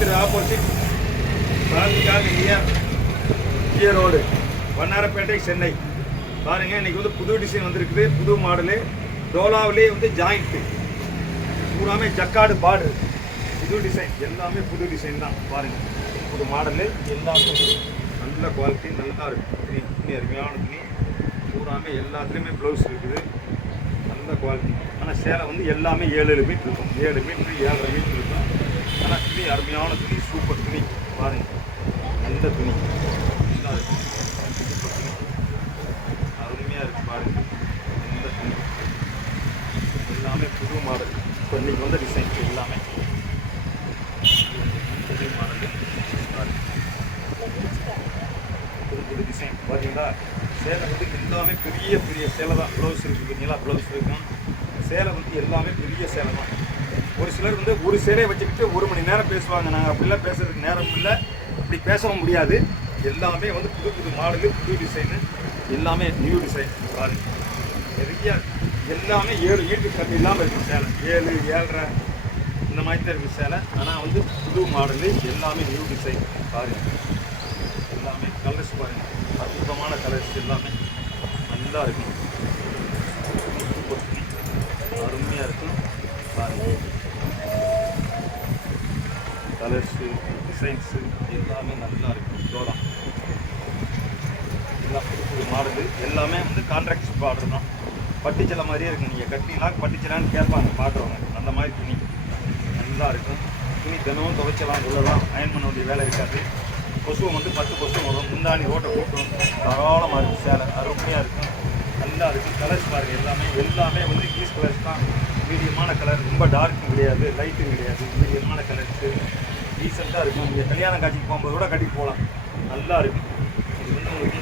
திரு opposite பாலக்கால் road, Vannarapettai, Chennai. பாருங்க, இன்னைக்கு வந்து புது டிசைன் வந்திருக்குது, புது மாடலு. டோலாவிலே வந்து ஜாயிண்ட்டு பூராமே ஜக்காடு பார்டர், புது டிசைன், எல்லாமே புது டிசைன் தான். பாருங்க, புது மாடலு, எல்லாமே நல்ல குவாலிட்டி, நல்லா இருக்கும். துணி அருமையான துணி, பூராமே எல்லாத்துலேயுமே ப்ளவுஸ் இருக்குது, நல்ல குவாலிட்டி. ஆனால் சேலை வந்து எல்லாமே 7 மீட்டர் இருக்கும், 7 மீட்ரு 7.5 மீட்டர் இருக்கும். ஆனால் துணி அருமையான துணி, சூப்பர் துணி. பாருங்கள், நல்ல துணி, நல்லா இருக்கும், சூப்பர் துணி, அருமையாக இருக்குது. பாருங்கள், நல்ல துணி, எல்லாமே புது மாடல். இப்போ இன்றைக்கி வந்த டிசைன் எல்லாமே புது மாடல், புது புது டிசைன். பார்த்தீங்களா, சேலை வந்து எல்லாமே பெரிய பெரிய சேலை தான். ப்ளவுஸ் இருக்குது, பார்த்தீங்களா, ப்ளவுஸ் இருக்கும். சேலை வந்து எல்லாமே பெரிய சேலை தான். ஒரு சிலர் வந்து ஒரு சேலையை வச்சுக்கிட்டு 1 மணி நேரம் பேசுவாங்க. நாங்கள் அப்படிலாம் பேசுறதுக்கு நேரம் இல்லை, அப்படி பேசவும் முடியாது. எல்லாமே வந்து புது புது மாடலு, புது டிசைனு, எல்லாமே நியூ டிசைன். பாருங்க, நிறைய எல்லாமே 7 மீட்டர் கம்மி இல்லாமல் இருக்கும் சேலை, 7, 7.5 இந்த மாதிரி தான் இருக்குது சேலை. ஆனால் வந்து புது மாடலு, எல்லாமே நியூ டிசைன். பாருங்கள், எல்லாமே கலர்ஸ் பாருங்கள், அற்புதமான கலர்ஸ், எல்லாமே நல்லா இருக்கும், சூப்பர் துணி, அருமையாக இருக்கும். பாருங்கள், கலர்ஸு, டிசைன்ஸு எல்லாமே நல்லா இருக்கும். டோலா எல்லாம் புது புது மாடலு, எல்லாமே வந்து கான்ட்ராக்ட் ஆர்டர் தான். பட்டுச்சலை மாதிரியே இருக்கும். நீங்கள் கட்டிலாம் பட்டுச்சலான்னு கேட்பாங்க பார்க்குறவங்க. அந்த மாதிரி துணி நல்லா இருக்கும். துணி தினமும் துவைச்சலாம், உள்ளலாம், அயன் பண்ண வேண்டிய வேலை இருக்காது. கொசுவை வந்து 10 கொசு வரும், முந்தாணி ரோட்டை போட்டுரும், தாராளமாக இருக்கும். சேலை அருமையாக இருக்கும், நல்லா இருக்கும். கலர்ஸ் பாருங்கள், எல்லாமே வந்து கீஸ் கலர்ஸ் தான். மீடியமான கலர், ரொம்ப டார்க்கும் கிடையாது, லைட்டும் கிடையாது, மீடியமான கலர்ஸு, டீசெண்டாக இருக்கும். நீங்கள் கல்யாண காட்சிக்கு போகும்போது கூட கட்டிட்டு போகலாம், நல்லா இருக்கும். இது வந்து உங்களுக்கு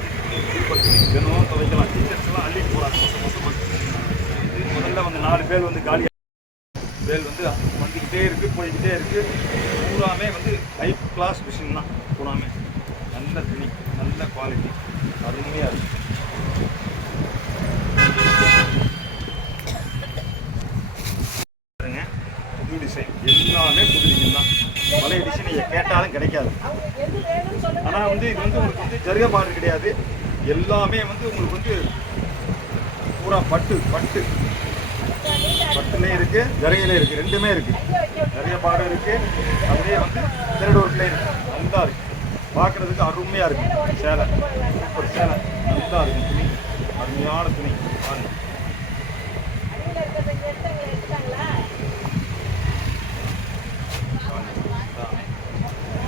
சூப்பர் துணி, தினமும் துவைக்கலாம். டீச்சர்ஸ்லாம் அள்ளிட்டு போகிறாங்க மொசமாக. இது முதல்ல வந்து 4 பேர் வந்து காலியாக பேல் வந்து வந்துக்கிட்டே இருக்குது, போய்கிட்டே இருக்குது. பூராமே வந்து ஹை கிளாஸ் மிஷின் தான். பூராமே நல்ல துணி, நல்ல குவாலிட்டி, அருமையாக இருக்குது. பாருங்க, புது டிசைன், எல்லாமே புது டிசைன் தான். பழைய டிசைன் நீங்கள் கேட்டாலும் கிடைக்காது. ஆனால் வந்து இது வந்து உங்களுக்கு வந்து ஜரிகை பார்டர் கிடையாது. எல்லாமே வந்து உங்களுக்கு வந்து பூரா பட்டுலேயும் இருக்குது, ஜரிகையிலே இருக்குது, ரெண்டுமே இருக்குது. நிறைய பார்டர் இருக்குது, அதுலேயே வந்து த்ரெட் ஒர்க்லேயும் இருக்குது. நல்லா இருக்குது, பார்க்குறதுக்கு அருமையாக இருக்குது. சேலை சூப்பர் சேலை, நல்லா இருக்கும். துணி அருமையான துணி. பாருங்கள்,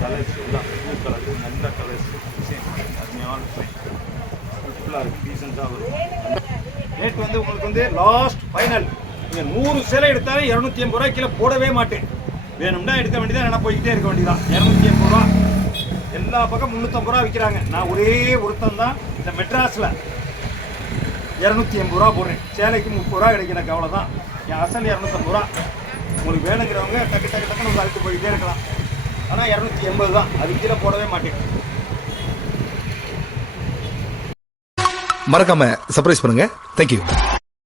கலர்ஸ் எல்லாம் ப்ளூ கலரு, நல்ல கலர்ஸ், டிசைன் அருமையான டிசைன், ஃபுல்லாக இருக்குது, டீசெண்டாக வரும். ரேட் வந்து உங்களுக்கு வந்து லாஸ்ட் ஃபைனல். நீங்கள் 100 சேலை எடுத்தாலும் 250 ரூபாய் கீழே போடவே மாட்டேன். வேணும்னா எடுக்க வேண்டியதான், என்ன போய்கிட்டே இருக்க வேண்டியதான். 250 ரூபா, எல்லா பக்கம் 350 ரூபா விற்கிறாங்க. நான் ஒரே ஒருத்தன் தான் இந்த மெட்ராஸில் 280 ரூபா போடுறேன். சேலைக்கு 30 ரூபா கிடைக்கும் எனக்கு, அவ்வளோதான். என் அசல் 250 ரூபா. உங்களுக்கு வேணுங்கிறவங்க டக்கு டக்குன்னு ஒரு அழுத்து போய்கிட்டே இருக்கலாம். ஆனால் 280 தான், அது கீழே போடவே மாட்டேன். மறக்காம சர்ப்ரைஸ் பண்ணுங்க. தேங்க்யூ.